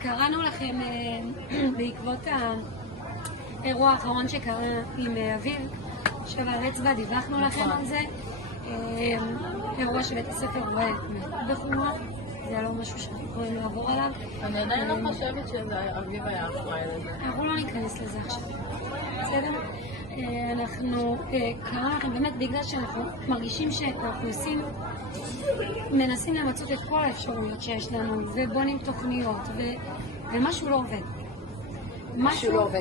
קראנו לכם בעקבות האירוע האחרון שקרה עם אביב, שבר אצבע, דיווחנו לכם על זה. אירוע שבית הספר בחומרה, זה היה לא משהו שאנחנו יכולים לעבור עליו. אני עדיין לא חושבת שאביב היה אחראי לזה. אנחנו לא ניכנס לזה עכשיו. בסדר? אנחנו קראנו לכם באמת בגלל שאנחנו מרגישים שאנחנו מנסים למצות את כל האפשרויות שיש לנו, ובונים תוכניות, ומשהו לא עובד. משהו לא עובד,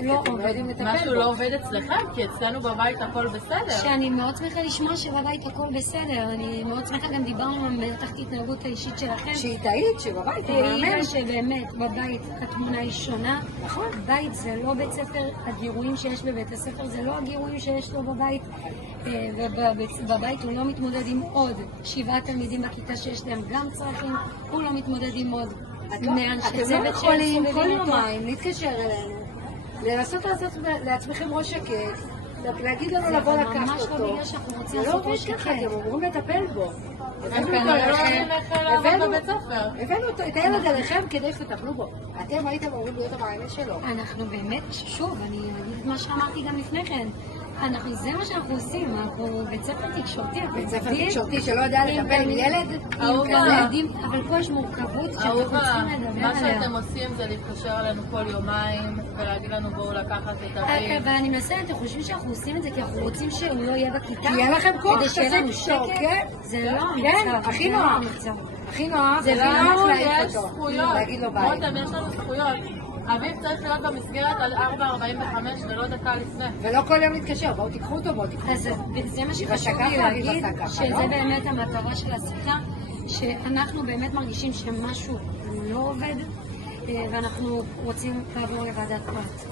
משהו לא עובד אצלכם, כי אצלנו בבית הכל בסדר. שאני מאוד שמחה לשמוע שבבית הכל בסדר. אני מאוד שמחה, גם דיברנו עם בטח התנהגות האישית שלכם. שהיא תעיד, שבבית הוא מאמן. שבאמת בבית התמונה היא שונה. נכון. בית זה לא בית ספר, הגירויים שיש בבית הספר זה לא הגירויים שיש לו בבית. ובבית הוא לא מתמודד עם עוד 7 תלמידים בכיתה שיש להם גם צרכים, הוא לא מתמודד עם עוד. אתם לא יכולים כל יומיים להתקשר אלינו, לנסות לעשות לעצמכם ראש שקט, להגיד לנו לבוא לקחת אותו. זה ממש לא בגלל שאנחנו רוצים לעשות ראש שקט. אתם אמורים לטפל בו. הבאנו את הילד עליכם כדי שתטפלו בו. אתם הייתם אמורים להיות המאמן שלו. אנחנו באמת, שוב, אני אגיד את מה שאמרתי גם לפני כן. זה מה שאנחנו עושים, אנחנו בית ספר תקשורתי, בית ספר תקשורתי שלא יודע לטפל עם ילד, אבל פה יש מורכבות שאנחנו צריכים לדבר עליה. מה שאתם עושים זה להתקשר אלינו כל יומיים ולהגיד לנו בואו לקחת את אביב. ואני מנסה, אתם חושבים שאנחנו עושים את זה כי אנחנו רוצים שהוא לא יהיה בכיתה? יהיה לכם כוח כזה פשוט, כן? זה לא המצב. הכי נוח. הכי נוח, זה לא יש זכויות. רותם, יש לנו זכויות. אביב צריך להיות במסגרת על 4:45 ולא דקה לפני. ולא כל יום להתקשר, בואו תיקחו אותו, אז זה מה שחשוב לי להגיד, שזה באמת המטרה של השיחה, שאנחנו באמת מרגישים שמשהו לא עובד, ואנחנו רוצים לעבור לוועדת פרט.